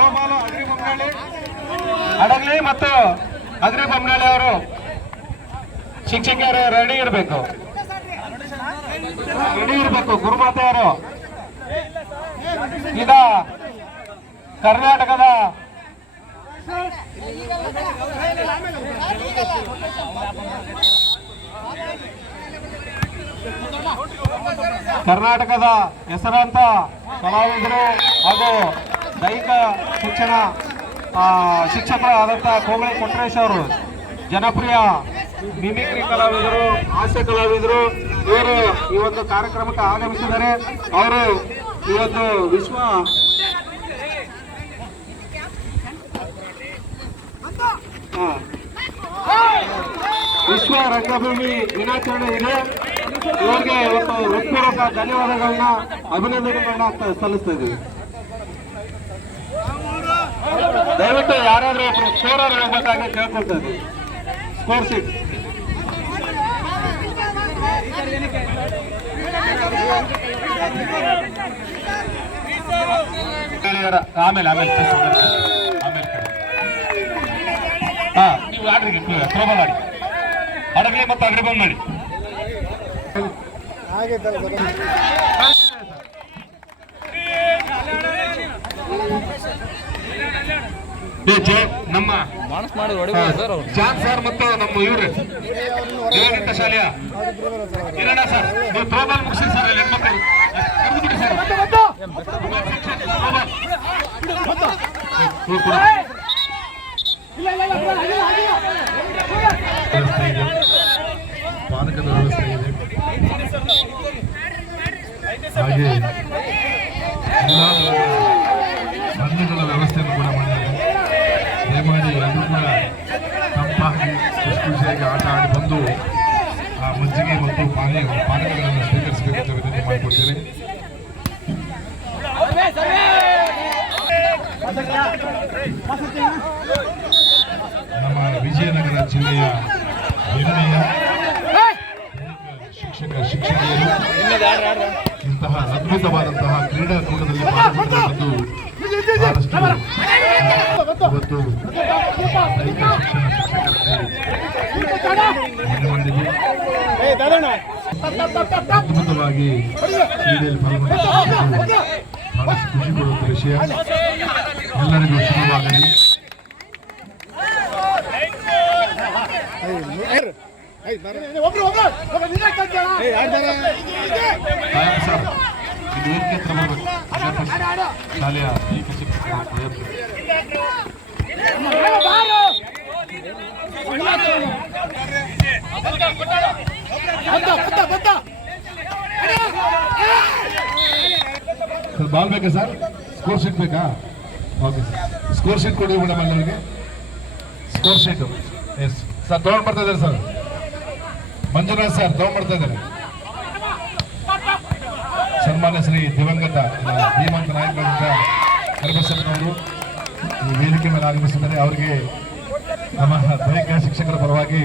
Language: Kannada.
ಥ್ರೋಬಾಲ್ ಅಗ್ರಿ ಬೊಮ್ಮನಹಳ್ಳಿ ಹಡಗಲಿ ಮತ್ತು ಅಗ್ರಿ ಬೊಮ್ಮನಹಳ್ಳಿ ಅವರು ಶಿಕ್ಷಕಿಯರು ರೆಡಿ ಇರಬೇಕು. ಗುರುಮಾತೆಯರು ಈಗ ಕರ್ನಾಟಕದ ಹೆಸರಾಂತ ಕಲಾವಿದರು ಹಾಗೂ ದೈಹಿಕ ಶಿಕ್ಷಕರಾದಂಥ ಕೋಮಳಿ ಕೊಟ್ರೇಶ್ ಅವರು ಜನಪ್ರಿಯ ಮಿಮಿಕ್ರಿ ಕಲಾವಿದರು, ಹಾಸ್ಯ ಕಲಾವಿದರು. ಇವರು ಈ ಒಂದು ಕಾರ್ಯಕ್ರಮಕ್ಕೆ ಆಗಮಿಸಿದ್ದಾರೆ. ಅವರು ಇವತ್ತು ವಿಶ್ವ ರಂಗಭೂಮಿ ದಿನಾಚರಣೆ ಇದೆ. ಇವರಿಗೆ ಇವತ್ತು ಹೃತ್ಪೂರ್ವಕ ಧನ್ಯವಾದಗಳನ್ನ, ಅಭಿನಂದನೆಗಳನ್ನ ಸಲ್ಲಿಸ್ತಾ ಇದ್ದೀವಿ. ದಯವಿಟ್ಟು ಯಾರಾದ್ರೂ ಒಬ್ರು ಸ್ಕೋರರ್ ಹೋಗ್ಬೇಕಾಗಿ ಕೇಳ್ಕೊಳ್ತಾ ಇದ್ದೀವಿ. ಸ್ಕೋರ್ ಶೀಟ್ ಆಮೇಲೆ ನೀವು ಆಡ್ರಿಗೆ ಥ್ರೋಬಾಲ್ ಆಡಿ, ಹಡಗಲಿ ಮತ್ತು ಅಗ್ರಿ ಬೊಮ್ಮನಹಳ್ಳಿ. ನಮ್ಮ ಜಾನ್ ಸರ್ ಮತ್ತು ನಮ್ಮ ಇವ್ರು ದೇವಗಂಟ ಶಾಲೆಯ ಕಿರಣ ಸರ್, ನೀವು ಥ್ರೋಬಾಲ್ ಮುಗಿಸಿ ಸರ್. ಅಲ್ಲಿ ಹೆಣ್ಮಕ್ಳು ಕರೆದುಬಿಡಿ ಸರ್. ಪಾನಕದ ವ್ಯವಸ್ಥೆ ಇದೆ, ಹಾಗೆ ಎಲ್ಲ ಹಣ್ಣುಗಳ ವ್ಯವಸ್ಥೆಯನ್ನು ಕೂಡ ಮಾಡಿದ್ದಾರೆ. ದಯಮಾಡಿ ಎಲ್ಲರೂ ಕೂಡ ತಂಪಾಗಿ ಖುಷಿಯಾಗಿ ಆಟ ಆಡಿ ಬಂದು ಆ ಮಜ್ಜಿಗೆ ಮತ್ತು ಪಾನಕಗಳನ್ನು ಸ್ವೀಕರಿಸಬೇಕಂತ ವಿನಂತಿ ಮಾಡಿಕೊಡ್ತೇನೆ. ನಮ್ಮ ವಿಜಯನಗರ ಜಿಲ್ಲೆಯ ಹೆಮ್ಮೆಯ ಶಿಕ್ಷಕಿಯರು ಇಂತಹ ಅದ್ಭುತವಾದಂತಹ ಕ್ರೀಡಾಕೂಟದಲ್ಲಿ ಪಾಲ್ಗೊಂಡಿರುವುದು ಬಹಳಷ್ಟು ಇವತ್ತು ದೈಹಿಕ ಶಿಕ್ಷಣ ಶಿಕ್ಷಕರಿಗೆ ಅದ್ಭುತವಾಗಿ ಕ್ರೀಡೆಯಲ್ಲಿ ಪಾಲ್ಗೊಂಡಿರುವುದು ಬಹಳಷ್ಟು ಖುಷಿ ಕೊಡುವಂಥ ವಿಷಯ. ಎಲ್ಲರಿಗೂ ಶುಭವಾಗಲಿ. ಶಾಲೆಯ ದೈಹಿಕ ಶಿಕ್ಷಕರು ಬಾಲ್ ಬೇಕಾ ಸರ್? ಸ್ಕೋರ್ ಶೀಟ್ ಬೇಕಾ? ಓಕೆ ಸರ್, ಸ್ಕೋರ್ ಶೀಟ್ ಕೊಡಿ ಮೇಡಮ್ ಎಲ್ಲರಿಗೆ. ಸ್ಕೋರ್ ಶೀಟ್ ಎಸ್ ಸರ್ ತಗೊಂಡು ಬರ್ತಾ ಇದ್ದಾರೆ ಸರ್. ಮಂಜುನಾಥ್ ಸರ್ ತಗೊಂಡು ಬರ್ತಾ ಇದ್ದಾರೆ. ಸನ್ಮಾನ್ಯ ಶ್ರೀ ದಿವಂಗತ ಧೀಮಂತ ನಾಯಕರಾದಂಥ ಕರಬಸಪ್ಪನವರು ಈ ವೇದಿಕೆ ಮೇಲೆ ಆಗಮಿಸಿದ್ದಾರೆ. ಅವರಿಗೆ ನಮ್ಮ ದೈಹಿಕ ಶಿಕ್ಷಕರ ಪರವಾಗಿ